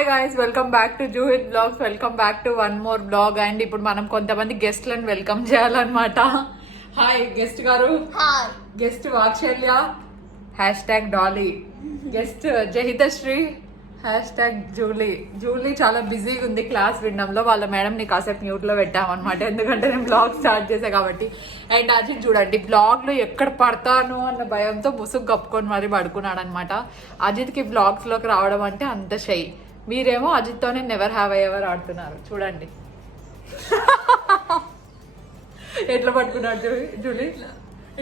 Hi guys, welcome back to Juhith vlogs. Welcome back to one more vlog. And ఇప్పుడు మనం కొంతమంది గెస్ట్లను welcome చేయాలన్నమాట. హాయ్ గెస్ట్ గారు. Guest Vatsalya #Dolly. Guest Jahithashri #Julie. Julie చాలా బిజీగా ఉంది క్లాస్ వినడంలో. వాళ్ళ మేడం ని కాసేపు మ్యూట్ లో పెట్టామన్నమాట, ఎందుకంటే నేను బ్లాగ్ స్టార్ట్ చేసా కాబట్టి. అండ్ అజిత్ చూడండి, బ్లాగ్ లో ఎక్కడ పడతాను అన్న భయంతో ముసుగు కప్పుకొని మరి పడుకున్నాడు అనమాట. అజిత్ కి బ్లాగ్స్ లోకి రావడం అంటే అంత షై. మీరేమో అజిత్ తోనే నెవర్ హ్యావ్ ఐ ఎవర్ ఆడుతున్నారు. చూడండి ఎట్లా పట్టుకున్నాడు జూలీ,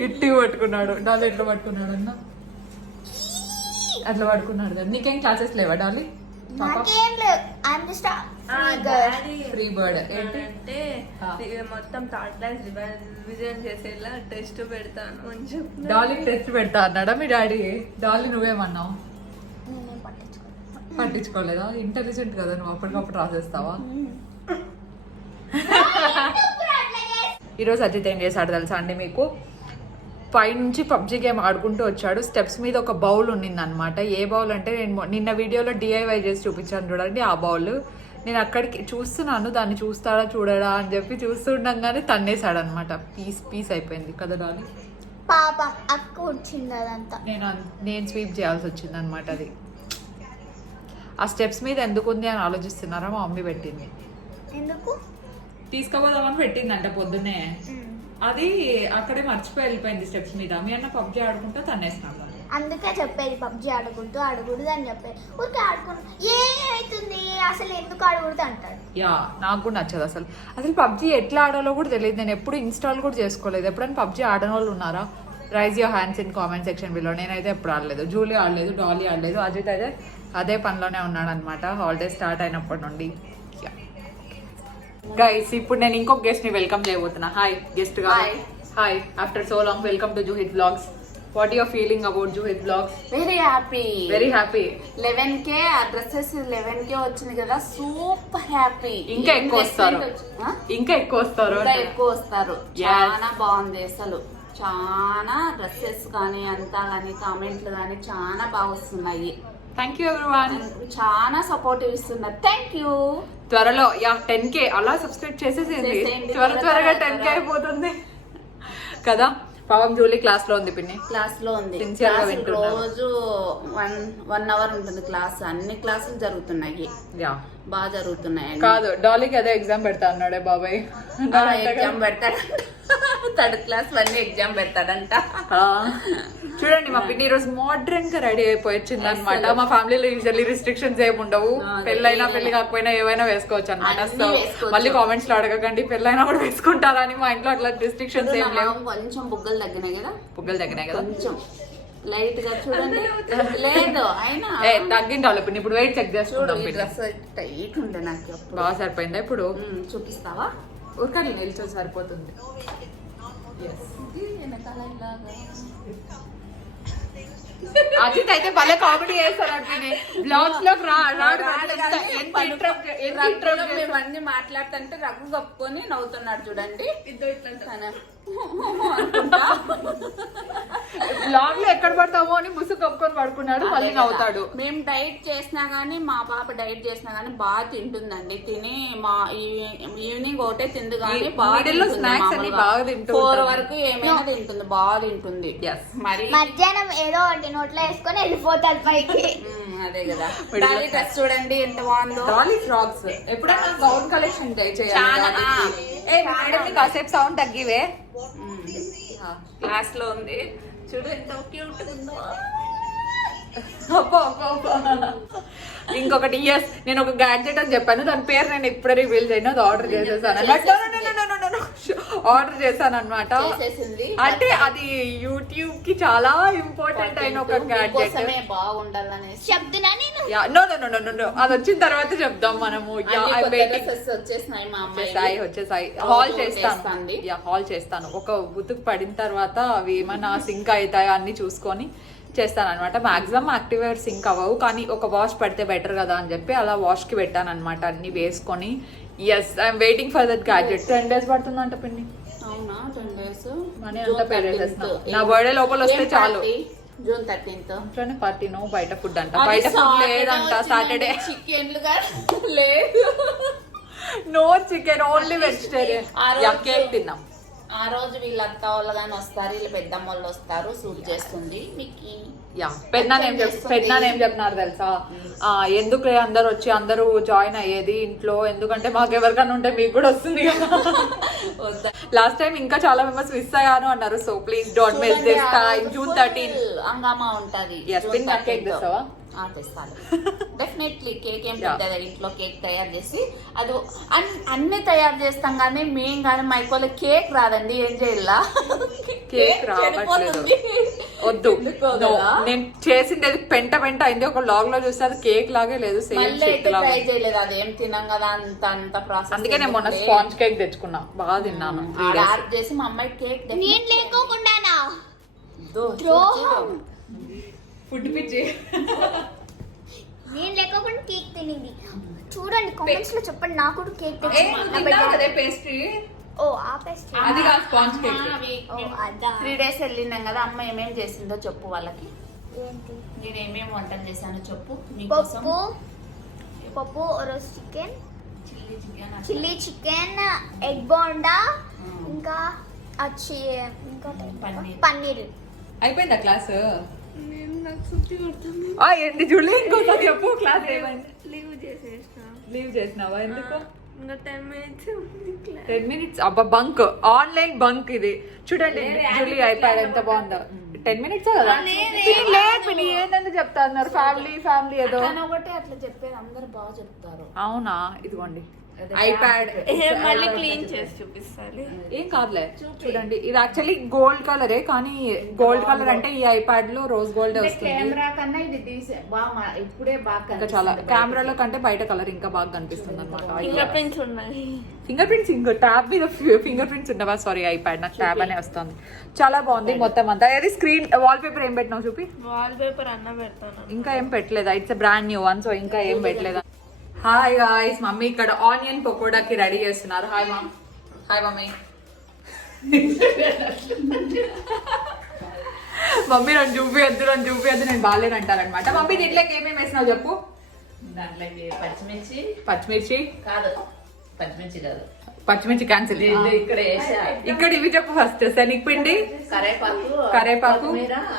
ఇట్టి పట్టుకున్నాడు. డాలీ ఎట్లా పట్టుకున్నాడు అన్న, అట్లా పడుకున్నాడు కదా. నీకేం క్లాసెస్ లేవా డాలీ? ఫ్రీ బర్డ్ అంటే మొత్తం థర్డ్ క్లాస్ రివిజన్ చేసేలా టెస్ట్ పెడతాను అని చెప్పి డాలీ టెస్ట్ పెడతా అన్నాడా మీ డాడీ? డాలీ నువ్వేమన్నావు? పట్టించుకోలేదా? ఇంటెలిజెంట్ కదా నువ్వు, అప్పటికప్పుడు రాసేస్తావా? ఈరోజు అజిత్ ఏం చేశాడు తెలుసా అండి మీకు? పైనుంచి పబ్జి గేమ్ ఆడుకుంటూ వచ్చాడు. స్టెప్స్ మీద ఒక బౌల్ ఉన్నింది అనమాట. ఏ బౌల్ అంటే నేను నిన్న వీడియోలో DIY చేసి చూపించాను చూడండి, ఆ బౌల్. నేను అక్కడికి చూస్తున్నాను, దాన్ని చూస్తాడా చూడడా అని చెప్పి చూస్తుండగానే తన్నేశాడు అనమాట. పీస్ అయిపోయింది కదా డాలీ. పాప అక్క వచ్చింది అదంతా. నేను స్వీప్ చేయాల్సి వచ్చింది అనమాట. అది ఆ స్టెప్స్ మీద ఎందుకు ఉంది అని ఆలోచిస్తున్నారా? మా మమ్మీ పెట్టింది. ఎందుకు తీసుకుపోదామని పెట్టిందంట పొద్దున్నే. అది అక్కడే మర్చిపోయి వెళ్ళిపోయింది స్టెప్స్ మీద. మీ అన్న పబ్జి ఆడుకుంటూ తన్నేసినాడు. అందుకే చెప్పేది పబ్జి ఆడుకుంటూ ఆడకూడదు అని చెప్పేది. ఊరికే ఆడుకుంటూ ఏమవుతుంది అసలు, ఎందుకు ఆడకూడదు అంటాడు. యా, నాకు కూడా నచ్చదు అసలు పబ్జి ఎట్లా ఆడాలో కూడా తెలియదు. నేను ఎప్పుడు ఇన్స్టాల్ కూడా చేసుకోలేదు. ఎప్పుడైనా పబ్జి ఆడని వాళ్ళు ఉన్నారా? Rise your hands in comment section below. నేనైతే ఎప్పుడు ఆడలేదు. జూలీ ఆడలేదు, డాలీ ఆడలేదు. అజిత్ అయితే అదే పనిలోనే ఉన్నాడు అనమాట హాలిడే స్టార్ట్ అయినప్పటి నుండి. గైస్, ఇప్పుడు నేను ఇంకొక గెస్ట్ ని వెల్కమ్ చేయబోతున్నా. హాయ్ గెస్ట్ గా. Hi, after so long welcome to Juhith vlogs. What your feeling about Juhith vlogs? Very happy. Very happy. 11K ఆ డ్రెస్సెస్ 11K వచ్చింది కదా, సూపర్ హ్యాపీ. ఇంకా ఎక్కువ వస్తారు, ఇంకా ఎక్కువ వస్తారు. చాలా బాగుంది అసలు. చాలా డ్రెస్సెస్ కానీ అంతా కానీ కామెంట్లు కానీ చాలా బాగా వస్తున్నాయి. Thank you everyone. చాలా సపోర్టివ్ ఇస్తున్నారు. Thank you. త్వరలో 10K అలా సబ్స్క్రైబ్ చేసేసేయండి. త్వరగా 10K అయిపోతుంది కదా. పాపం జూలీ క్లాస్ లో ఉంది పిన్ని. క్లాస్ లో ఉంది. రోజు 1 అవర్ ఉంటుంది క్లాస్. అన్ని క్లాసులు జరుగుతున్నాయి, బాగా జరుగుతున్నాయి. కాదు, డాలీకి అదే ఎగ్జామ్ పెడతా అన్నాడే బాబాయ్. ఎగ్జామ్ పెడతాడు, 3rd క్లాస్ 1 ఎగ్జామ్ పెడతాడంట. చూడండి, మా పిన్ని ఈరోజు మోడ్రన్ గా రెడీ అయిపోయి వచ్చింది అనమాట. మా ఫ్యామిలీలో యూజువల్లీ రిస్ట్రిక్షన్స్ ఏమి ఉండవు. పెళ్ళైనా పెళ్లి కాకపోయినా ఏవైనా వేసుకోవచ్చు అనమాట. సో మళ్ళీ కామెంట్స్ లో అడగకండి పెళ్ళైనా కూడా వేసుకుంటారని. మా ఇంట్లో అట్లా రిస్ట్రిక్షన్స్ ఏం లేవు. కొంచెం బుగ్గలు తగ్గినాయి కదా, కొంచెం లైట్ గా చూడండి. లేదు అయినా తగ్గిండాలి పిన్ని. ఇప్పుడు వెయిట్ చెక్ చేసుకుంటాం. డ్రెస్ టైట్ ఉండే నాకు. బాగా సరిపోయిందా ఇప్పుడు? చూపిస్తావా? ఊరికని నిల్చొని సరిపోతుంది. అజిత్ అయితే భలే కామెడీ చేస్తారంటే బ్లాగ్స్ లో మేమన్నీ మాట్లాడుతుంటే రగ్గు కప్పుకొని నవ్వుతున్నాడు చూడండి. బ్లాగ్ లో ఎక్కడ పడతామో అని ముసుగు కప్పుకొని పడుకున్నాడు, మళ్ళీ నవ్వుతాడు. మేము డైట్ చేసినా గానీ, మా పాప డైట్ చేసినా గానీ బాగా తింటుందండి. తిని మా ఈవినింగ్ ఒకటే తింది కానీ స్నాక్స్ అన్ని బాగా తింటుంది. 4 వరకు ఏమైనా తింటుంది, బాగా తింటుంది. మరి మధ్యాహ్నం ఏదో ఒకటి నోట్లో వేసుకొని వెళ్ళిపోతాడు పైకి. అదే కదా. డాలీ డ్రెస్ చూడండి ఎంత బాగుందో. డాలీ ఫ్రాక్స్ ఎప్పుడైనా గౌన్ కలెక్షన్ చేయాలి. కాసేపు సౌండ్ తగ్గివే. క్లాస్ లో ఉంది చూడు ఎంత క్యూట్ ఉందో. ఇంకొకటి నేను ఒక గ్యాడ్జెట్ అని చెప్పాను, దాని పేరు నేను ఇప్పుడే రివీల్ చేయను. అది ఆర్డర్ చేశాను అనమాట. అంటే అది యూట్యూబ్ కి చాలా ఇంపార్టెంట్ అయిన ఒక గ్యాడ్జెట్. అది వచ్చిన తర్వాత చెప్దాం మనము. వచ్చేసాయి. హాల్ చేస్తాను. ఒక ఉతుకు పడిన తర్వాత అవి ఏమైనా సింక్ అవుతాయో అన్ని చూసుకొని చేస్తాను అనమాట. మాక్సిమం యాక్టివేర్ సింక్ అవ్వవు, కానీ ఒక వాష్ పడితే బెటర్ కదా అని చెప్పి అలా వాష్ కి పెట్టాను అనమాట అన్ని వేసుకొని. Yes, I'm waiting for that gadget. 10 days పడుతుందంట పిన్ని. అవునా? 10 days మనీ అంతా పే చేసేస్తాను. నా బర్త్డే లోపల వస్తే చాలు. జూన్ 13th ఇంట్లోనే పార్టీ నో బయట ఫుడ్ అంట. బయట ఫుడ్ లేదంట సాటర్డే. చికెన్లు లేదు, no chicken, only vegetarian. Cake తిన్నాం. ఆ రోజు వీళ్ళ అత్త వాళ్ళు కానీ వస్తారు, వీళ్ళు పెద్దమ్మ వాళ్ళు వస్తారు, సూట్ చేస్తుంది మీకు. పెద్దనాన్న ఏం చెప్పినారు తెలుసా, ఎందుకు అందరు వచ్చి అందరూ జాయిన్ అయ్యేది ఇంట్లో, ఎందుకంటే మాకు ఎవరికైనా ఉంటే మీకు కూడా వస్తుంది కదా. లాస్ట్ టైం ఇంకా చాలా మెంబర్స్ మిస్ అయ్యాను అన్నారు. So please don't miss this time. June 13 హంగామా ఉంటది. కేక్ తెస్తావా? తెస్తాను డెఫినెట్లీ. కేక్ ఏం పెద్దది, ఇంట్లో కేక్ తయారు చేసి అది అన్ని తయారు చేస్తాం, కానీ మేము కానీ మైకోలో కేక్ రాదండి. ఏం చేయాలా? కేక్ రావట్లేదు. వద్దు, నేను చేసింది పెంట అయింది. ఒక లాగ్ లో చూస్తే అది కేక్ లాగే లేదు, ట్రై చేయలేదు. అదేం తినాం కదా అంత ప్రాసెస్. అందుకే నేను మొన్న స్పాంజ్ కేక్ తెచ్చుకున్నా, బాగా తిన్నాను. ఆర్డర్ చేసి మా అమ్మాయి కేక్ ఫుడ్ పిచ్చి నేను లేకపోకుండా కేక్ తినింది. చూడండి కామెంట్స్ లో చెప్పండి, నాకు కూడా కేక్ పేస్ట్రీ. ఓ ఆ పేస్ట్రీ, అది కాదు స్పాంజ్ కేక్. 3 days వెళ్ళినాం కదా, అమ్మ ఏమేం చేసిందో చెప్పు వాళ్ళకి. ఏంటి? నేను ఏమేమి వంటలు చేశానో చెప్పు. పప్పు rose chicken, chilli chicken, egg bonda, ఇంకా పన్నీర్. అయిపోయిందా క్లాస్? ఏంటి జూలీ, ఇంకోసారి చెప్పు. క్లాస్ ఏమైంది? లీవ్ చేసినావా? ఎందుకు? 10 minutes. అబ్బా బంక్, ఆన్లైన్ బంక్ ఇది. చూడండి జూలీ ఐప్యాడ్ ఎంత బాగుందో. 10 minutes కదా. లేదు ఏంటంటే చెప్తా అన్నారు, ఫ్యామిలీ ఏదో ఒకటి అట్లా చెప్పేది. అందరు బాగా చెప్తారు. అవునా? ఇదిగోండి ఐప్యాడ్, మళ్ళీ క్లీన్ చేసి చూపిస్తాను. ఏం కాదులే. చూడండి ఇది యాక్చువల్లీ గోల్డ్ కలరే, కానీ గోల్డ్ కలర్ అంటే ఈ ఐప్యాడ్ లో రోజ్ గోల్డ్ వస్తుంది. కెమెరా కన్నా ఇది ఇప్పుడే బాగా ఇంకా చాలా కెమెరాలో కంటే బయట కలర్ ఇంకా బాగా కనిపిస్తుంది అనమాట. ఫింగర్ ప్రింట్స్ ఉన్నాయి. ఫింగర్ ప్రింట్స్ ఇంకో ట్యాబ్ మీద ఫింగర్ ప్రింట్స్ ఉండవా? సారీ ఐప్యాడ్, నాకు ట్యాబ్ అనే వస్తుంది. చాలా బాగుంది మొత్తం అంతా. అది స్క్రీన్ వాల్ పేపర్ ఏం పెట్టినావు చూపి? వాల్ పేపర్ అన్న పెడతాను. ఇంకా ఏం పెట్టలేదు. It's brand new one, so ఇంకా ఏం పెట్టలేదు. హాయ్ గాయ్స్, మమ్మీ ఇక్కడ ఆనియన్ పకోడాకి రెడీ చేస్తున్నారు. Hi mom. Hi mummy. Mummy నన్ను చూపియద్దు నేను బాగాలేను అంటారనమాట. మమ్మీ దీంట్లోకి ఏమేమి వేసినావు చెప్పు. దాంట్లోకి పచ్చిమిర్చి కాదు, పచ్చిమిర్చి క్యాన్సిల్. ఇక్కడ ఇవి చెప్పు ఫస్ట్. శనగపిండి, కరేపాకు,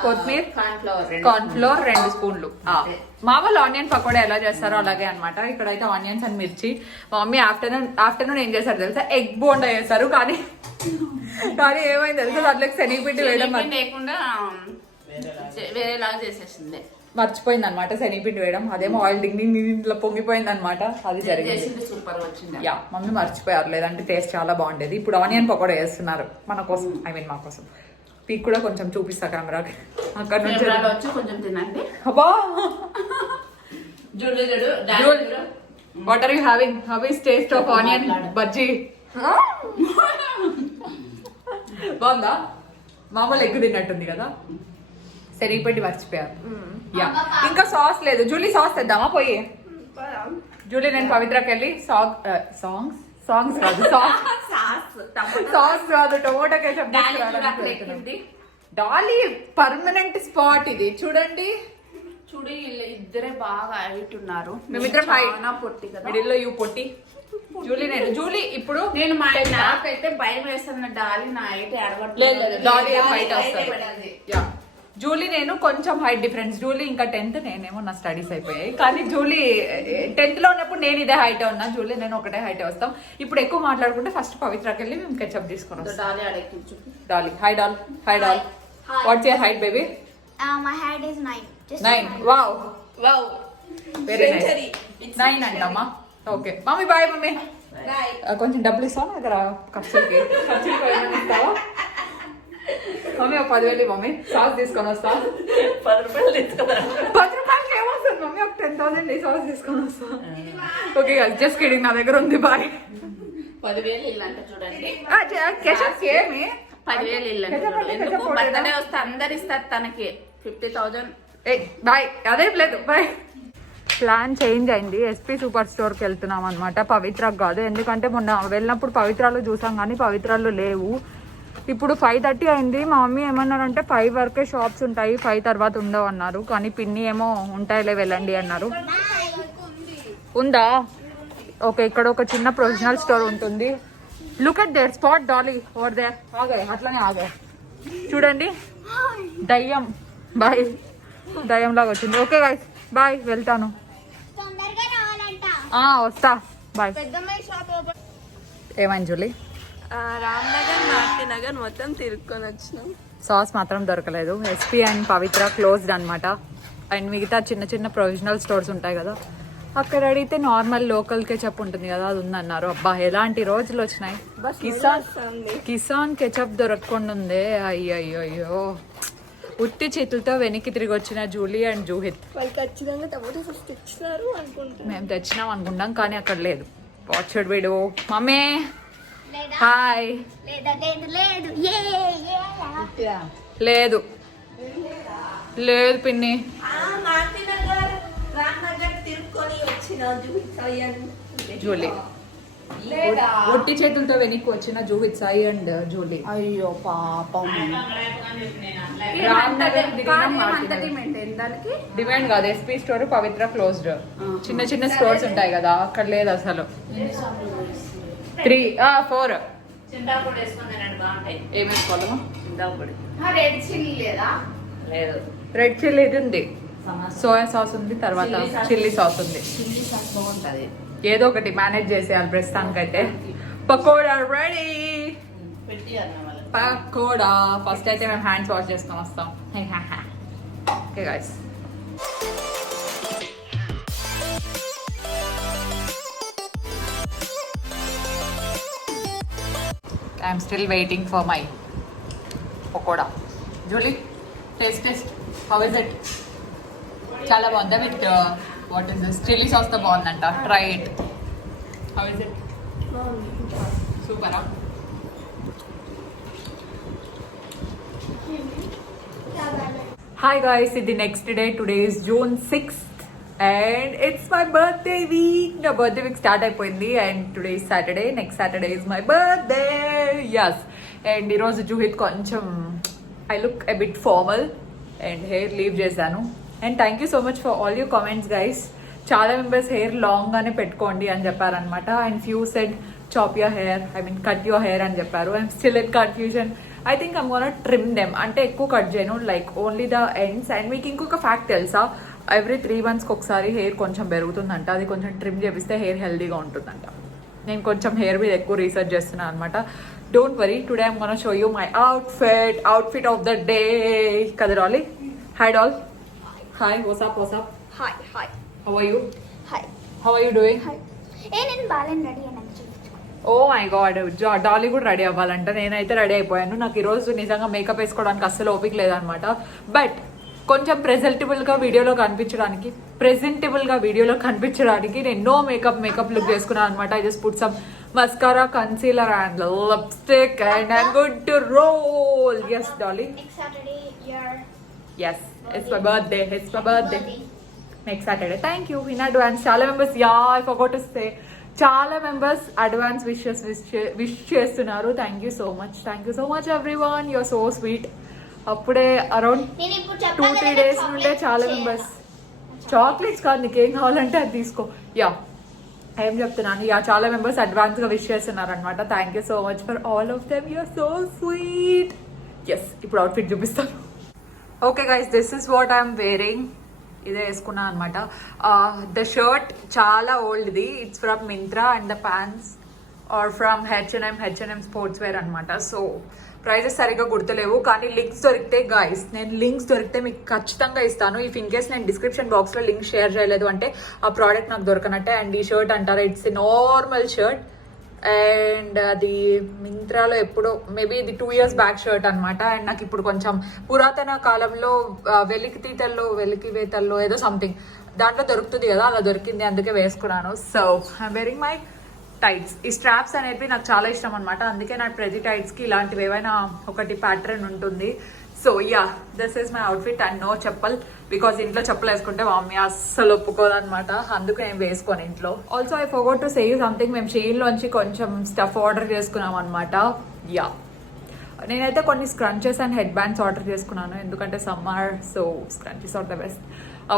కొత్తిమీర, కార్న్ ఫ్లోర్ 2 స్పూన్లు. మామూలు ఆనియన్ పకోడా ఎలా చేస్తారో అలాగే అనమాట. ఇక్కడైతే ఆనియన్స్ అండ్ మిర్చి. మా మమ్మీ ఆఫ్టర్నూన్ ఏం చేశారు తెలుసా? ఎగ్ బోండా చేస్తారు. కానీ ఏమైంది తెలుసా, దాంట్లోకి శనగపిండి వేయడం లేకుండా వేరేలాగా చేసేసింది. మర్చిపోయింది అనమాట శనగపిండి వేయడం. అదేమో ఆయిల్ ఇంట్లో పొంగిపోయింది అనమాట. అది జరిగింది. సూపర్ వచ్చింది. యా, మమ్మీ మర్చిపోయారు, లేదంటే టేస్ట్ చాలా బాగుండేది. ఇప్పుడు ఆనియన్ పకోడా వేస్తున్నారు మన కోసం, మా కోసం. పీక్ కూడా కొంచెం చూపిస్తా కెమెరాకి. అక్కడ నుంచి కొంచెం తినండి. అబ్బా, what are you having? How is taste of onion bajji? బాగుందా? మామూలు ఎగ్గు తిన్నట్టుంది కదా. సరిపెట్టి మర్చిపోయారు. యా, ఇంకా సాస్ లేదు. జూలీ సాస్ తెద్దామా పోయి? జూలీ నేను పవిత్రకి వెళ్ళి సాంగ్స్ కాదు tomato ketchup. Dolly permanent spot ఇది. చూడండి ఇద్దరే బాగా హైట్ ఉన్నారు. మేమిద్దరం పొట్టి కదా. మిడిల్ లో యూ పొట్టి. జూలీ ఇప్పుడు నేను నాకైతే భయం వేస్తున్నా. డాలీ నా హైట్ డాలీ హైట్ వస్తుంది. జూలీ నేను కొంచెం హైట్ డిఫరెన్స్. జూలీ ఇంకా 10th, నేనేమో నా స్టడీస్ అయిపోయాయి. కానీ జూలీ 10th లో ఉన్నప్పుడు నేను ఇదే హైట్ ఉన్నా. జూలీ నేను ఒకటే హైట్ వస్తాం. ఇప్పుడు ఎక్కువ మాట్లాడుకుంటే ఫస్ట్ పవిత్రకి వెళ్ళి మేము కెచప్ తీసుకున్నాం. Dolly hi Doll. What's your height baby? My height is 9. 9. Wow, very nice. 9 అంటమ్మా. Okay mummy, bye mummy. కొంచెం డబ్బులు ఇస్తావా నా దగ్గర? ఖర్చులకి ఇస్తావా మమ్మీ? 10,000 మమ్మీ. సాస్ తీసుకొని వస్తా. 10 రూపాయలు ఏమొస్తుంది మమ్మీ? 10,000 సాస్ తీసుకొని వస్తా. ఓకే జస్ట్ కిడింగ్, నా దగ్గర ఉంది. బాయ్. 10,000 ఇల్లంటే చూడండి. ఏమి 10,000 ఇల్లంటే బర్త్డే వస్తే అందరు ఇస్తారు తనకి 50,000. బాయ్. అదేం లేదు, బాయ్. ప్లాన్ చేంజ్ అయింది. ఎస్పీ సూపర్ స్టోర్కి వెళ్తున్నాం అనమాట. పవిత్రకు కాదు, ఎందుకంటే మొన్న వెళ్ళినప్పుడు పవిత్రాలు చూసాం కానీ పవిత్రాలు లేవు. ఇప్పుడు 5:30 అయింది. మా మమ్మీ ఏమన్నారంటే 5 వరకే షాప్స్ ఉంటాయి, 5 తర్వాత ఉండవు అన్నారు. కానీ పిన్ని ఏమో ఉంటాయిలే వెళ్ళండి అన్నారు. ఉందా? ఓకే, ఇక్కడ ఒక చిన్న ప్రొవిజనల్ స్టోర్ ఉంటుంది. Look at there spot Dolly over there. ఆగాయి, అట్లనే ఆగాయి. చూడండి, దయ్యం. బాయ్, దయ్యం లాగా వచ్చింది. ఓకే గైస్, బాయ్, వెళ్తాను. తొందరగా రావాలంట. వస్తా, బాయ్. పెద్దమ్మాయి షాప్ ఓపెన్. ఏమైంది జూలీ? రామ్నగర్ మార్తి నగర్ మొత్తం తిరుక్కొని వచ్చినాం. సాస్ మాత్రం దొరకలేదు. ఎస్పీ అండ్ పవిత్ర క్లోజ్డ్ అనమాట. అండ్ మిగతా చిన్న చిన్న ప్రొవిజనల్ స్టోర్స్ ఉంటాయి కదా, అక్కడ అడిగితే నార్మల్ లోకల్ కెచప్ ఉంటుంది కదా, అది ఉందన్నారు. అబ్బా, ఎలాంటి రోజులు వచ్చినాయి. కిసాన్ కెచప్ దొరకకుండా ఉందే. అయ్యో, ఉత్తి చేతులతో వెనక్కి తిరిగి వచ్చిన జూలీ అండ్ జూహిత్. వాళ్ళు ఖచ్చితంగా టమాటో సాస్ తెచ్చినారు అనుకుంటా. మేము తెచ్చినాం అనుకుంటాం, కానీ అక్కడ లేదు. What should we do? Mummy లేదా హాయ్. లేదా లేదు లేదు లేదు లేదు పిన్ని. మార్తి నగర్ రామ్నగర్ తిరుక్కొని వచ్చిన జూలీ ఒట్టి చేతులతో వెనక్కి వచ్చిన జూహిత్ సాయి అండ్ జూలీ. అయ్యో పాపం. డిమాండ్ కాదు, ఎస్పీ స్టోర్ పవిత్ర క్లోజ్డ్. చిన్న చిన్న స్టోర్స్ ఉంటాయి కదా, అక్కడ లేదు అసలు. 3 4 చింతాపొడి వేసుకున్నానండి, బాగుంటాయి. ఏం వేసుకోవాలమ్మా? చింతాపొడి. రెడ్ చిల్లీ లేదా? లేదు. రెడ్ చిల్లీ ఇది ఉంది, సోయా సాస్ ఉంది, తర్వాత చిల్లీ సాస్ ఉంది. చిల్లీ సాస్ బాగుంటది. ఏదో ఒకటి మేనేజ్ చేసేయాలి ప్రస్తుతానికైతే. పకోడా రెడీ. పెట్టి అన్న వాళ్ళకి. పకోడా ఫస్ట్ అయితే మేము హ్యాండ్స్ వాష్ చేసుకొని వస్తాం. Okay guys, I'm still waiting for my pakoda. Julie, taste how is it? చాలా బాగుందా? With what is this chilli sauce తో బాగుందంట. Try it. How is it? సూపరా? హాయ్ గాయ్స్, ఇది next day. Today is June 6th and it's my birthday week. నా birthday week start అయిపోయింది and today is Saturday. Next Saturday is my birthday. Yes. And ఈరోజు జూహిత్ కొంచెం I look a bit formal and hair leave చేశాను. And thank you so much for all your comments guys. చాలా members hair long గానే పెట్టుకోండి అని చెప్పారనమాట. And few said chop your hair, I mean cut your hair అని చెప్పారు. I'm still in confusion. I think I'm gonna trim them. అంటే ఎక్కువ cut చేయను, like only the ends. And మీకు ఇంకొక ఫ్యాక్ట్ తెలుసా, ఎవ్రీ 3 months ఒకసారి హెయిర్ కొంచెం పెరుగుతుందంట. అది కొంచెం ట్రిమ్ చేపిస్తే హెయిర్ హెల్దీగా ఉంటుందంట. నేను కొంచెం హెయిర్ మీద ఎక్కువ రీసెర్చ్ చేస్తున్నాను అనమాట. Don't worry, today I'm gonna show you my outfit of the day. కదా Dolly? Hi doll. Hi, what's up? Hi hi how are you? Hi how are you doing? Hi. నేను బాగాలేను, రెడీ అని చూపించుకో. Oh my god, Dolly కూడా ready అవ్వాలంట. నేనైతే ready అయిపోయాను. నాకు ఈరోజు నిజంగా మేకప్ వేసుకోవడానికి అస్సలు ఓపిక లేదనమాట. బట్ కొంచెం ప్రెజెంటబుల్ గా వీడియోలో కనిపించడానికి నేను నో మేకప్ లుక్ చేసుకున్నాను అనమాట. I just put some mascara, concealer and lipstick and I'm good to roll. Yes Dolly, next Saturday yes, it's my birthday. Next Saturday. Thank you in advance. చాలా members, I forgot to say, చాలా members advance wish చేస్తున్నారు. Thank you so much everyone. You are so sweet. అప్పుడే around 2-3 days నుండే చాలా members. Chocolates కాదు, నీకేం కావాలంటే అది తీసుకో. ఏం చెప్తున్నాను, చాలా మెంబర్స్ అడ్వాన్స్ గా విష్ చేస్తున్నారు అనమాట. Thank you so much for all of them. You are so sweet. Yes, ఇప్పుడు అవుట్ఫిట్ చూపిస్తాను. Okay guys, this is what I'm wearing. ఇదే వేసుకున్నాను అనమాట. ద షర్ట్ చాలా ఓల్డ్ది. It's from Myntra and the pants are from H&M sports wear అనమాట. So prices సరిగ్గా గుర్తులేవు, కానీ లింక్స్ దొరికితే గైస్, నేను లింక్స్ దొరికితే మీకు ఖచ్చితంగా ఇస్తాను. ఇఫ్ ఇన్ కేస్ నేను డిస్క్రిప్షన్ బాక్స్లో లింక్ షేర్ చేయలేదు అంటే ఆ ప్రోడక్ట్ నాకు దొరకనట్టే. అండ్ ఈ షర్ట్ అంటారా, it's a normal shirt and అది మింత్రాలో ఎప్పుడో మేబీ ఇది 2 years బ్యాక్ షర్ట్ అనమాట. అండ్ నాకు ఇప్పుడు కొంచెం పురాతన కాలంలో వెలికివేతల్లో ఏదో సంథింగ్ దాంట్లో దొరుకుతుంది కదా, అలా దొరికింది, అందుకే వేసుకున్నాను. So I'm wearing my tights. ఈ స్ట్రాప్స్ అనేవి నాకు చాలా ఇష్టం అనమాట. అందుకే నా ప్రతి టైట్స్కి ఇలాంటివి ఏవైనా ఒకటి ప్యాటర్న్ ఉంటుంది. So this is my outfit and no chappal, because ఇంట్లో చెప్పులు వేసుకుంటే మమ్మీ అస్సలు ఒప్పుకోదనమాట. అందుకు నేను వేసుకోను ఇంట్లో. Also I forgot to say you something. మేము షీన్లోంచి కొంచెం స్టఫ్ ఆర్డర్ చేసుకున్నాం అనమాట. నేనైతే కొన్ని scrunchies and head bands order చేసుకున్నాను, ఎందుకంటే summer, so scrunchies are the best.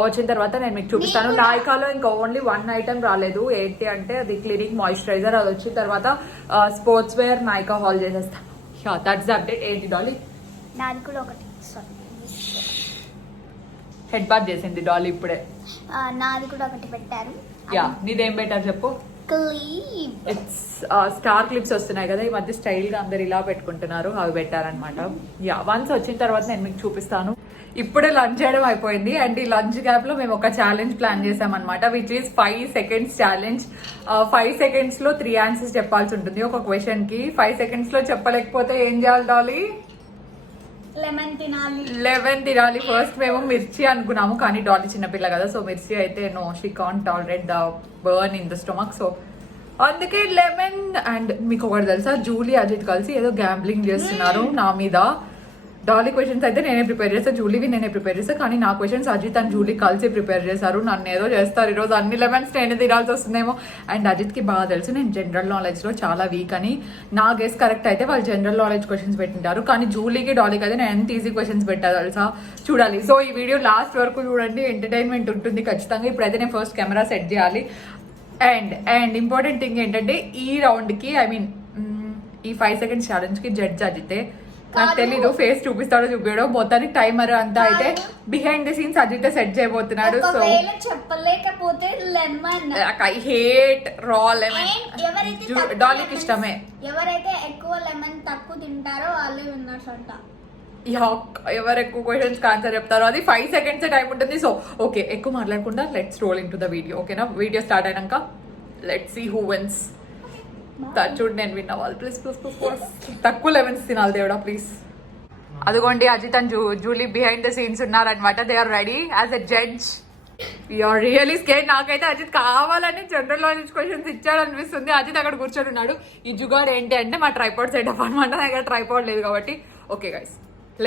వచ్చిన తర్వాత నేను మీకు చూపిస్తాను. నాయికాలో ఇంకా ఓన్లీ 1 ఐటమ్ రాలేదు, ఏంటి అంటే అది క్లినిక్ మాయిశ్చరైజర్. అది వచ్చిన తర్వాత స్పోర్ట్స్ వేర్ నాయికా హాల్ చేసేస్తాను. That's the update. ఏంటి డాలీ? నాది కూడా ఒకటి, హెడ్ బాత్ చేసింది డాలీ ఇప్పుడే. నాది కూడా ఒకటి పెట్టారు. యా, నీదేం పెట్టారు చెప్పు? ఇట్స్ స్టార్ క్లిప్స్ వస్తున్నాయి కదా ఈ మధ్య, స్టైల్ గా అందరు ఇలా పెట్టుకుంటున్నారు, అవి పెట్టారనమాట. యా, వన్స్ వచ్చిన తర్వాత నేను మీకు చూపిస్తాను. ఇప్పుడే లంచ్ చేయడం అయిపోయింది అండ్ ఈ లంచ్ గ్యాప్ లో మేము ఒక ఛాలెంజ్ ప్లాన్ చేసామన్నమాట, which is 5 seconds challenge. 5 seconds లో 3 ఆన్సర్స్ చెప్పాల్సి ఉంటుంది ఒక క్వశ్చన్ కి. 5 seconds లో చెప్పలేకపోతే ఏం చేయాలి డాలీ? లెమన్ తినాలి. 11 తినాలి. ఫస్ట్ మేము మిర్చి అనుకున్నాము, కానీ డాలీ చిన్నపిల్ల కదా, సో మిర్చి అయితే no, she can't tolerate the burn in the stomach, so అందుకే లెమన్. అండ్ మీకు ఒకటి తెలుసా, జూలీ అజిత్ కలిసి ఏదో గ్యాంబ్లింగ్ చేస్తున్నారు నా మీద. డాలీ క్వశ్చన్స్ అయితే నేనే ప్రిపేర్ చేస్తాను, జూలీవి నేనే ప్రిపేర్ చేస్తాను, కానీ నా క్వశ్చన్స్ అజిత్ అండ్ జూలీ కలిసి ప్రిపేర్ చేశారు. నన్ను ఏదో చేస్తారు ఈరోజు, అన్ని లెమన్స్ నేనే తినాల్సి వస్తుందేమో. అండ్ అజిత్కి బాగా తెలుసు నేను జనరల్ నాలెడ్జ్లో చాలా వీక్ అని. నా గెస్ కరెక్ట్ అయితే వాళ్ళు జనరల్ నాలెడ్జ్ క్వశ్చన్స్ పెట్టింటారు, కానీ జూలీకి డాలీకి అయితే నేను ఎంత ఈజీ క్వశ్చన్స్ పెట్టా తెలుసా. చూడాలి. సో ఈ వీడియో లాస్ట్ వరకు చూడండి, ఎంటర్టైన్మెంట్ ఉంటుంది ఖచ్చితంగా. ఇప్పుడైతే నేను ఫస్ట్ కెమెరా సెట్ చేయాలి. అండ్ ఇంపార్టెంట్ థింగ్ ఏంటంటే ఈ రౌండ్కి, ఐ మీన్ ఈ 5 seconds ఛాలెంజ్కి జడ్జ్ అజితే. నాకు తెలీదు ఫేస్ చూపిస్తాడో చూపించడో, మొత్తానికి టైమర్ అంతా అయితే బిహైండ్ ది సీన్స్ అజితే సెట్ చేయబోతున్నాడు. సో చెప్పలేకపోతే లెమన్, ఐ హేట్ రా లెమన్. డాలీకి ఇష్టమే. ఎవరైతే ఎక్కువ లెమన్ తక్కువ తింటారో వాళ్ళే విన్నర్స్ అంట. ఎవరు ఎక్కువ క్వశ్చన్స్ ఆన్సర్ చెప్తారో అది 5 seconds టైం ఉంటుంది. సో ఓకే, ఎక్కువ మాట్లాడకుండా let's roll in to the video. ఓకేనా? వీడియో స్టార్ట్ అయినాక లెట్స్ సీ హూ విన్స్. చూడు నేను విన్ అవ్వాలి ప్లీజ్. తక్కువ లెమన్స్ తినాలి దేవుడా ప్లీజ్. అదిగోండి Ajith and Julie behind the scenes ఉన్నారనమాట. They are ready as a judge. You're really scared. నాకైతే అజిత్ కావాలని జనరల్ నాలెడ్జ్ క్వశ్చన్స్ ఇచ్చాడు అనిపిస్తుంది. అజిత్ అక్కడ కూర్చొని ఉన్నాడు. ఈ జుగాడ్ ఏంటి అంటే మా ట్రైపాడ్ సెటప్ అనమాట, నా దగ్గర ట్రైపాడ్ లేదు కాబట్టి. Okay guys,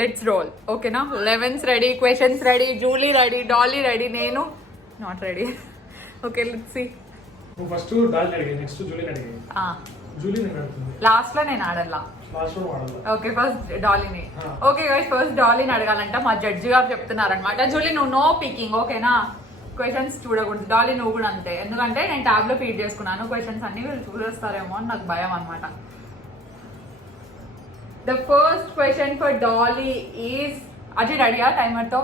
let's roll. ఓకేనా? Lemons ready, questions ready, Julie ready, Dolly ready, నేను not ready. Okay let's see. నువ్వు ఫస్ట్ డాలీ అడిగి, నెక్స్ట్ జూలీని అడిగి. జూలీ నేను అడుగుతుంది. లాస్ట్ లో నేను ఆడల్లా. లాస్ట్ లో వాడాలి. ఓకే, ఫస్ట్ డాలీని. ఓకే గైస్, ఫస్ట్ డాలీని అడగాలంట. మా జడ్జి గారు చెప్తున్నారనమాట. జూలీ నువ్వు నో పీకింగ్, ఓకేనా? క్వశ్చన్స్ చూడకూడదు. డాలీ నువ్వు కూడా అంతే, ఎందుకంటే నేను ట్యాబ్ లో ఫీడ్ చేసుకున్నాను. క్వశ్చన్స్ అన్ని వీళ్ళు చూసేస్తారేమో అని నాకు భయం అనమాట. The first question for Dolly is, Ajay రెడీయా టైమర్ తో?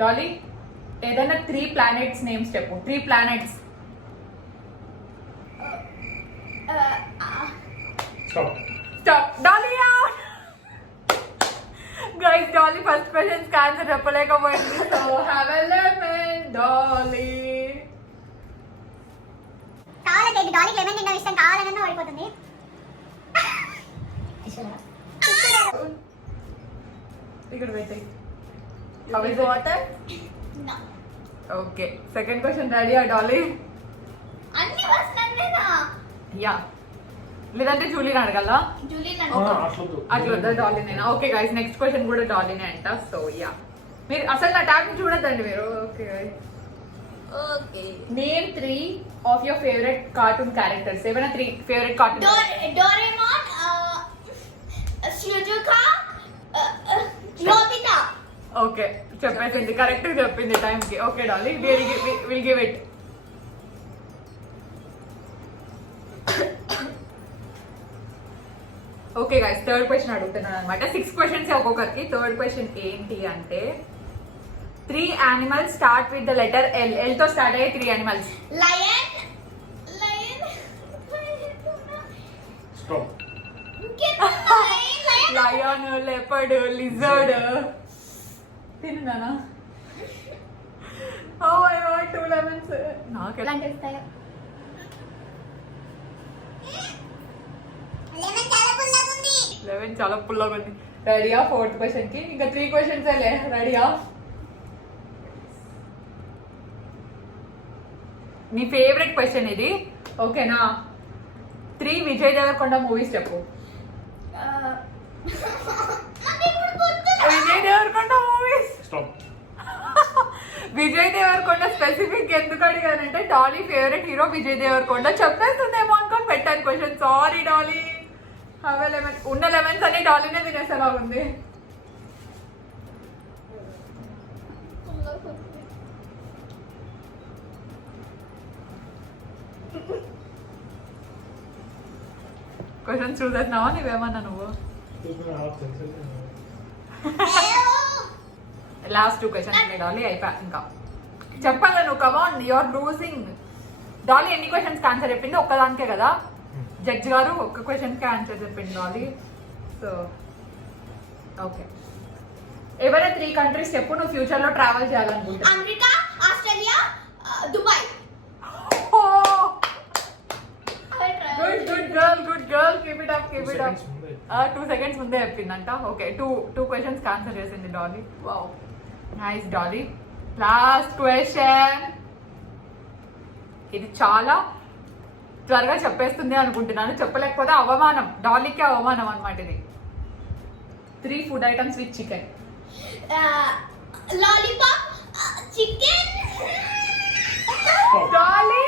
డాలీ ఏదైనా 3 planets నేమ్స్ చెప్పు. 3 planets. Stop. Dolly out. Guys, Dolly first questions కి answer చెప్పలేకపోయింది. So have a lemon, Dolly. కావాలంటే డాలీకి లెమన్ తినడం ఇష్టం, కావాలన్నా ఓడిపోతుంది. ఇక్కడ పెట్టే. How is water? No. Okay. Second question ready, Dolly? అన్ని వస్తున్నాయినా? Yeah. లేదంటే జూలీని అడగాలా? జూలీని అట్లా డాలీ నేనా? ఓకే గైస్, నెక్స్ట్ క్వశ్చన్ కూడా డాలీనే అంట. సో యా, మీరు అసలు నా ట్యాబ్ ని చూడొద్దండి మీరు. Okay okay. Name 3 of your favourite cartoon characters. ఏమైనా 3 favourite cartoon? Doraemon, Shizuka, Nobita. Okay, చెప్పేసింది, కరెక్ట్ చెప్పింది టైం కి. Okay Dolly, will give it. Okay guys, third question అడుగుతున్నాను అనమాట. 6 questions ఒక్కొక్కరికి. థర్డ్ క్వశ్చన్ ఏంటి అంటే, 3 animals start with the letter L. L తో స్టార్ట్ అయ్యే 3 animals. Lion, lion, leopard, lizard. తిన్నానా? Oh I want 2 lemons. నాకు ఎలాంటి ఇస్తాయో. లెమన్ చాలా పుల్లగా ఉంది. లెమన్ చాలా పుల్లగా ఉంది. రెడీయా ఫోర్త్ క్వశ్చన్ కి? ఇంకా 3 questions రెడీయా? నీ ఫేవరెట్ క్వశ్చన్ ఇది, ఓకేనా? 3 విజయ్ దేవరకొండ మూవీస్ చెప్పు. విజయ్ దేవరకొండ మూవీస్. విజయ్ దేవరకొండ స్పెసిఫిక్ ఎందుకు అడిగానంటే, Dolly favourite hero Vijay Devarakonda. చెప్పేస్తుందేమో అనుకొని పెట్టాను క్వశ్చన్. Sorry Dolly. అవే లెమన్ ఉన్న లెమన్స్ అన్ని డాలీనే తినేసేలా ఉంది. క్వశ్చన్స్ చూసేస్తున్నావా నువ్వేమన్నా నువ్వు? లాస్ట్ 2 క్వశ్చన్స్ డాలీ అయిపోయా. ఇంకా చెప్పాలి నువ్వు. Come on, you're losing. డాలీ ఎన్ని క్వశ్చన్స్ ఆన్సర్ చెప్పింది? ఒక్కదానికే కదా. జడ్జి గారు ఒక్క క్వశ్చన్కే ఆన్సర్ చెప్పింది డాలీ. సో ఓకే, ఎవరైనా 3 కంట్రీస్ చెప్పు నువ్వు ఫ్యూచర్ లో ట్రావెల్ చేయాలనుకుంటా. America, Australia, Dubai. Good girl, keep it up. 2 seconds ముందే చెప్పిందంట. ఓకే, 2 questions ఆన్సర్ చేసింది Dolly. Wow, nice Dolly. Last question. ఇది చాలా త్వరగా చెప్పేస్తుంది అనుకుంటున్నాను. చెప్పలేకపోతే అవమానం, డాలీకి అవమానం అన్నమాట ఇది. 3 food items with chicken. Lollipop, chicken. Dolly,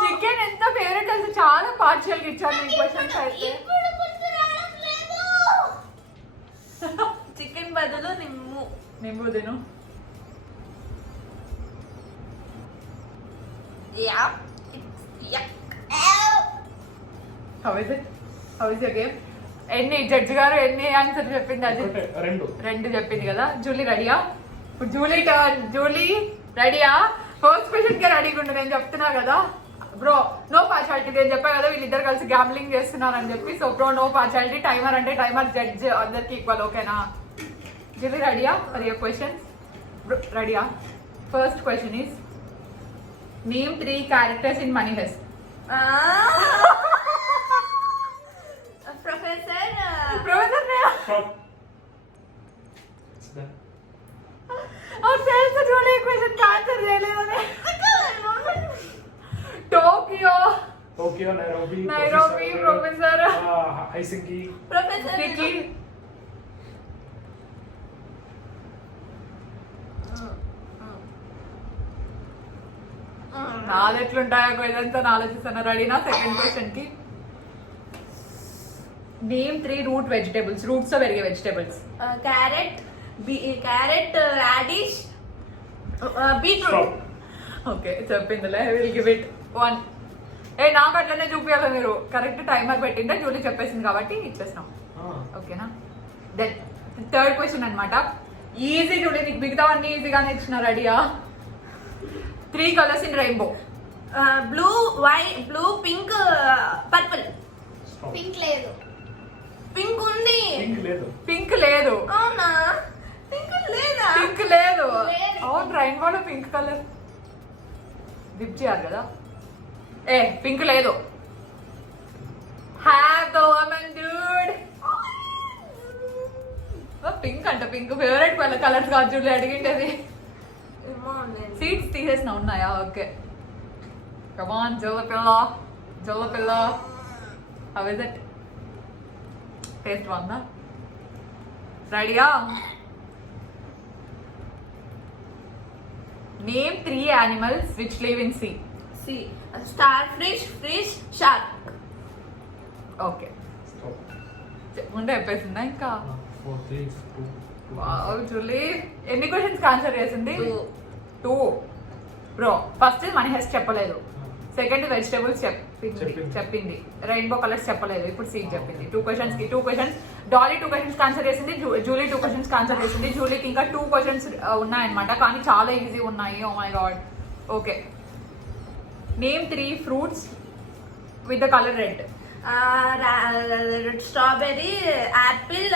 chicken ఎంత ఫేవరెట్ తెలుసు. చాలా పార్షియల్ గా ఇచ్చాను నేను క్వశ్చన్స్ అయితే. ఇప్పుడు గుర్తు రావట్లేదు. చికెన్ బదులు నింబు తిను. How is it? How is your game? ఎన్ని జడ్జి గారు ఎన్ని ఆన్సర్ చెప్పింది? అది 2 చెప్పింది కదా. జూలీ రెడీయా? ఇప్పుడు జూలీ టర్న్. జూలీ రెడీయా? ఫస్ట్ క్వశ్చన్ కి రెడీగా ఉండు. నేను చెప్తున్నా కదా బ్రో, నో పార్షాలిటీ. నేను చెప్పా కదా వీళ్ళిద్దరు కలిసి గ్యాంబ్లింగ్ చేస్తున్నారు అని చెప్పి. So bro, no partiality. Timer అంటే టైమర్, జడ్జ్ అందరికి ఈక్వల్. ఓకేనా? జూలీ రెడీయా ఫర్ యువర్ క్వశ్చన్స్? రెడీయా? First question is name 3 characters in Money Heist. Professor తెలుసు జూలీ క్వశ్చన్ ఆన్సర్ చేయలేదని. Tokyo, Nairobi, professor Helsinki, professor సికి. నాలెట్లుంటాయా క్వశ్చన్స్ అని ఆలోచిస్తున్నారు. రెడీనా? సెకండ్ క్వశ్చన్ కి నేమ్ 3 root vegetables. రూట్స్ తో పెరిగే vegetables. Carrot, radish, beetroot. Okay, చెప్పిందిలే. Will give it 1. నాకు అట్లనే చూపించాలి మీరు. కరెక్ట్ టైమర్ పెట్టింటే జూలీ చెప్పేసింది కాబట్టి ఇచ్చేసినాం. ఓకేనా? దెన్ థర్డ్ క్వశ్చన్ అన్నమాట. ఈజీ జూలీ, నీకు మిగతావన్నీ ఈజీగానే ఇచ్చిన. రెడీయా? 3 colors in rainbow. Blue, white, blue, pink, purple. Pink లేదు. పింక్ ఉంది. పింక్ లేదు. అవునా? పింక్ లేదా? పింక్ లేదు. అవును, రైన్బోలో పింక్ కలర్ డిప్ చేయాలి కదా. పింక్ లేదు. Have the lemon dude. Pink అంట. పింక్ ఫేవరెట్ కలర్స్ కాదు జూలీ అడిగిండేది. సీడ్స్ తీసేసిన ఉన్నాయా? ఓకే, కమాన్ జొల్లపిల్ల. How is it? టేస్ట్ బాగుందా? రెడీయా? Name 3 animals which live in sea. Star fish, shark. Okay, ముందే చెప్పేసిందా ఇంకా? వావ్ జూలీ, ఎన్ని క్వశ్చన్స్ ఆన్సర్ చేసింది? 2. బ్రో, ఫస్ట్ మనీ హెస్ట్ చెప్పలేదు. సెకండ్ వెజిటేబుల్స్ చెప్పింది. రెయిన్బో కలర్స్ చెప్పలేదు. ఇప్పుడు సీడ్ చెప్పింది. 2 questions కి 2 questions. డాలీ 2 questions ఆన్సర్ చేసింది. జూలీ 2 questions ఆన్సర్ చేసింది. జూలీకి ఇంకా 2 questions ఉన్నాయన్నమాట, కానీ చాలా ఈజీ ఉన్నాయి. Oh my god. Okay, name 3 fruits with the color red. Strawberry, apple,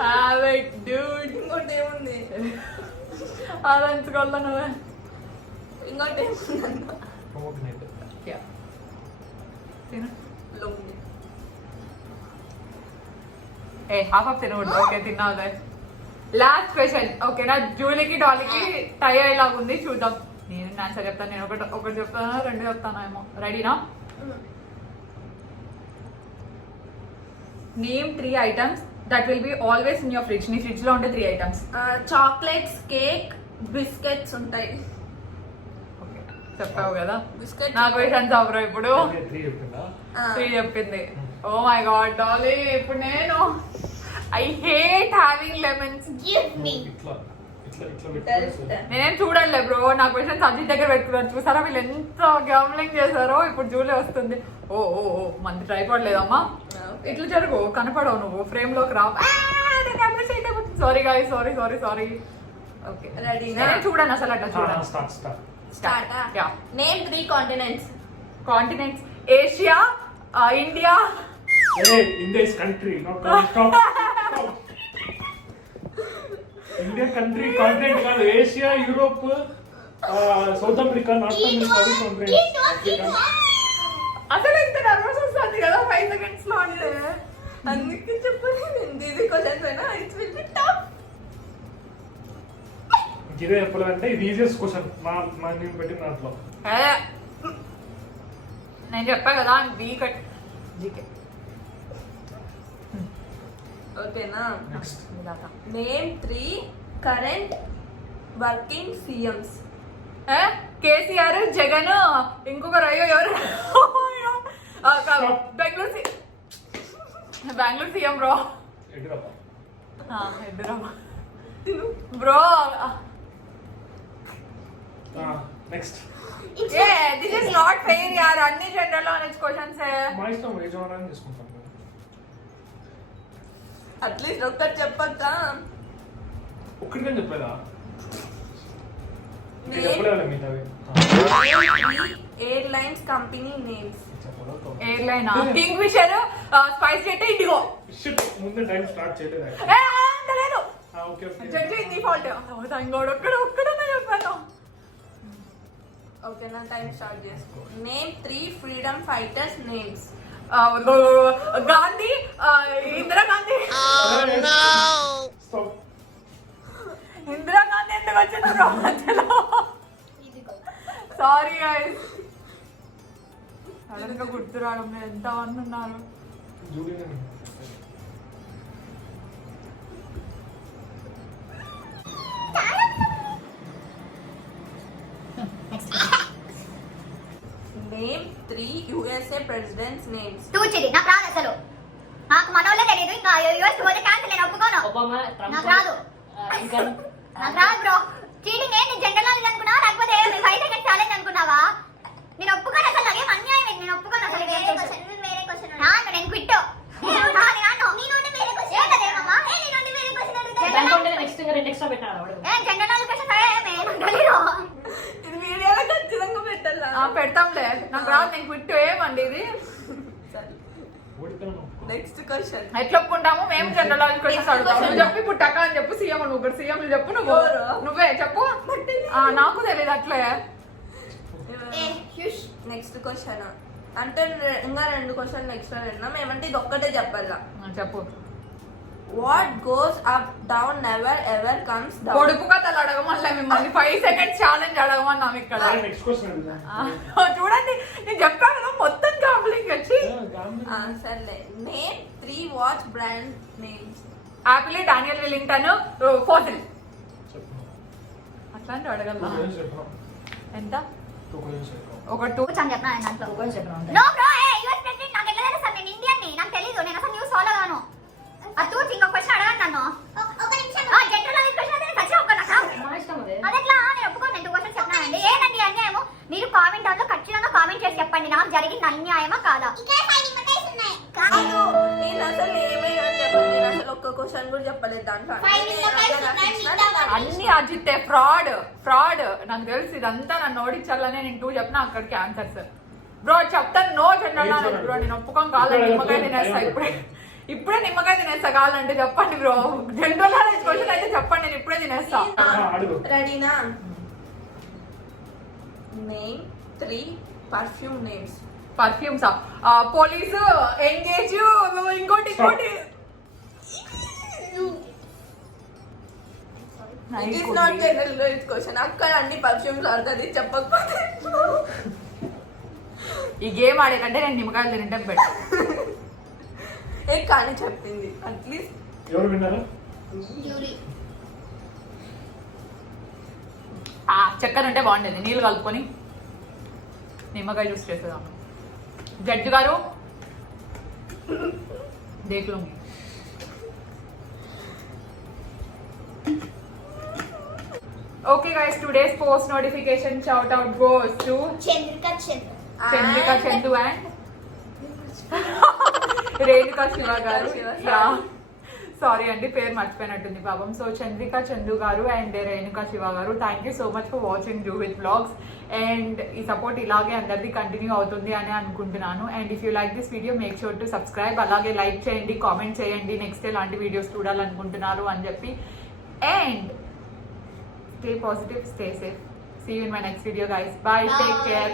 Have it, dude. ఇంకోటి ఏముంది? అదంచుకోవాలా నువ్వే? ఇంకోటి ఏముంది? Yeah. తిను. హాఫ్ తినకూడదు. ఓకే, తిన్నావులే. Last question. ఓకేనా? జూలీకి డాలీకి టై అయ్యేలాగా ఉంది. చూద్దాం. నేను ఆన్సర్ చెప్తాను. నేను ఒకటి చెప్తాను, 2 చెప్తాను ఏమో. రెడీనా? Name 3 items that will be always in your fridge. నీ ఫ్రిడ్జ్ లో ఉండే 3 items. చాక్లెట్స్, కేక్, బిస్కెట్స్ ఉంటాయి. చెప్పావు కదా బిస్కెట్ నా క్వశ్చన్ బ్రో ఇప్పుడు 3 చెప్పిందా 3 చెప్పింది. ఓ మై గాడ్ డాలీ, ఇప్పుడు నేను I hate having lemons. Give me. ఇట్లా ఇట్లా ఇట్లా పెట్టుకోవచ్చు. నేనేం చూడలే బ్రో, నా క్వశ్చన్స్ అజిత్ దగ్గర పెట్టుకున్నారు. చూసారా వీళ్ళు ఎంత గ్యామ్లింగ్ చేశారో. ఇప్పుడు జూలే వస్తుంది. ఓ ఓ ఓ మంది ట్రైపాడ్ లేదమ్మా, ఇట్లా జరుగు, కనపడవు నువ్వు ఫ్రేమ్ లోకి రా. Sorry guys, sorry sorry sorry. Okay Ready నా? నేను చూడను అసలు, అట్లా చూడను. Start start Yeah. Name 3 continents. Continents Asia, India. India is country not stop. India country continent కాదు. Asia, Europe, South America, North America country. అసలు ఎంత నర్వస్ వస్తుంది కదా 5 సెకండ్స్ లో అంటే. అందుకే చెప్పాలి నేను ఇది క్వశ్చన్స్ అయినా ఇట్ విల్ బి టఫ్. ఇదే చెప్పాలంటే ఇది ఈజియెస్ట్ క్వశ్చన్ మా నేను పెట్టిన దాంట్లో. నేను చెప్పా కదా జీకే. ఓకేనా? Next name 3 current working CMs. KCR, Jagan, ఇంకొకరు అయ్యో ఎవరు బెంగళూరు సీఎం బ్రో. ఎదురప్పా. ఎదురమ్మా bro. Next this is not fair యార్. అన్ని జనరల్ నాలెడ్జ్ క్వశ్చన్స్. మా ఇష్టం ఏ జోనరాన్ని తీసుకుంటాం. అట్లీస్ట్ ఒక్కటి చెప్పొచ్చా? ఒక్కటిగా చెప్పలేదా? Name- చెప్పలేదా మిగతావి? Airlines company names. Airline Kingfisher, SpiceJet, IndiGo. Shit ముందే టైం స్టార్ట్ చేయలేదు. లేదు ఓకే ఓకే. Judge default. ఇంకోటి ఒక్కడన్నా చెప్పాను. ఓకేనా? టైం స్టార్ట్ చేసుకో. Name 3 freedom fighters names. Gandhi, Indira Gandhi. Stop. Indira Gandhi ఎందుకు వచ్చింది బ్రో మధ్యలో? సారీ గైస్, సడన్ గా గుర్తు రావడం లేదు. ఎంత మంది ఉన్నారు. Julian. Name 3 USA presidents names. టూచిది నాకు రాదు అసలు. నాకు మనోళ్ళే తెలియదు. ఇంకా యూఎస్ పోతే క్యాన్సిల్, నేను ఒప్పుకోను. నాకు రాదు, నాకు రాదు బ్రో. చీటింగ్ ఏంటి? జనరల్ నాలెడ్జ్ అనుకున్నావా లేకపోతే 5 సెకండ్స్ ఛాలెంజ్ అనుకున్నావా? నేను ఒప్పుకోను అసలు. నాకేం అన్యాయం ఇది. నేను ఒప్పుకోను అసలు. నేను క్విట్. జనరల్ నాలెడ్జ్ క్వశ్చన్ ఇది వీడియోలో ఖచ్చితంగా పెట్టాలా? పెడతాంలే. నాకు రాదు, నేను క్విట్. ఏమండి ఇది? ఓడిపోయాను. Next question. ఎట్లా ఒప్పుకుంటాము మేము? జనరల్ నాలెడ్జ్ క్వశ్చన్స్ అడుగుతాం. నువ్వు చెప్పు ఇప్పుడు టకా అని చెప్పు. సీఎం నువ్వు సీఎం చెప్పు. నువ్వు నువ్వే చెప్పు. నాకు తెలియదు అట్లే. నెక్స్ట్ క్వశ్చన్ అంటే ఇంకా 2 క్వశ్చన్లు ఎక్స్ట్రా విన్నాం. ఏమంటే ఇది ఒక్కటే చెప్పాలా? చెప్పు. What goes up down never ever comes down. పొడుపు కథలు అడగమన్నా మిమ్మల్ని 5 సెకండ్స్ ఛాలెంజ్ అడగమన్నాం ఇక్కడ. నెక్స్ట్ క్వశ్చన్ చూడండి నేను చెప్పాను కదా మొత్తం కాంప్లింగ్ వచ్చి. సర్లే. Name 3 watch brand names. Apple, Daniel Wellington, Fossil. అట్లాంటి అడగల. ఎంత? ఒక 2 అని చెప్పిన ఆయన దాంట్లో. నో బ్రో, యూఎస్ ప్రెసిడెంట్ నాకు ఎట్లా తెలుసు? నేను ఇండియన్ ని, నాకు తెలీదు. నేను అసలు న్యూస్ ఫాలో గాను. ఆ టూచ్ ఇంకో క్వశ్చన్ అడగండి నన్ను. ఒక నిమిషం. జనరల్ నాలెడ్జ్ క్వశ్చన్ అయితే ఖచ్చితంగా ఒక్క నాకు. అదెట్లా? నేను ఒప్పుకోను. నేను 2 క్వశ్చన్స్ చెప్పినానండి. ఏంటండి అన్యాయము? మీరు కామెంట్ దాంట్లో ఖచ్చితంగా కామెంట్ చేసి చెప్పండి నాకు జరిగింది అన్యాయమా కాదా? కాదు, నేను అసలు ఏమైనా చెప్పలేదు. నేను అసలు ఒక్క క్వశ్చన్ కూడా చెప్పలేదు దాంట్లో. అన్ని అజితే ఫ్రాడ్ ఫ్రాడ్. నాకు తెలుసు ఇదంతా నన్ను ఓడించాలనే నేను 2 చెప్పిన అక్కడికి ఆన్సర్స్. బ్రో చెప్తాను. No general knowledge bro. నేను ఒప్పుకోం. కావాలంటే నిమ్మకాయ తినేస్తా. ఇప్పుడే నిమ్మకాయ తినేస్తా. కావాలంటే చెప్పండి బ్రో. జనరల్ నాలెడ్జ్ క్వశ్చన్ అయితే చెప్పండి, నేను ఇప్పుడే తినేస్తా. రెడీనా? Name 3 perfume names. పర్ఫ్యూమ్సా? పోలీసు, ఎంగేజ్, ఇంకోటి ఇంకోటి. It is not general knowledge question. అక్కడ అన్ని పర్ఫ్యూమ్స్ ఆడుతుంది చెప్పకపోతే. ఈ గేమ్ ఆడేకంటే నేను నిమ్మకాయలు తింటే బెటర్. కానీ చెప్పింది అట్లీస్ట్. ఎవరు విన్నారా? చక్కెర ఉంటే బాగుండేది. నీళ్ళు కలుపుకొని నిమ్మకాయ జ్యూస్ చేసేదాము జడ్జి గారు దేఖలో Okay guys, today's post notification shout out goes to Chandrika Chandu and Renuka Shiva garu. Yeah. Sorry అండి పేరు మర్చిపోయినట్టుంది పాపం. సో చంద్రిక చందు గారు అండ్ రేణుకా శివ గారు, thank you so much for watching do with vlogs. And ఈ సపోర్ట్ ఇలాగే అందరిది continue అవుతుంది అని అనుకుంటున్నాను. And if you like this video make sure to subscribe, అలాగే లైక్ చేయండి, కామెంట్ చేయండి నెక్స్ట్ ఎలాంటి వీడియోస్ చూడాలనుకుంటున్నారు అని చెప్పి. And stay positive, stay safe. See you in my next video guys. Bye. Take care.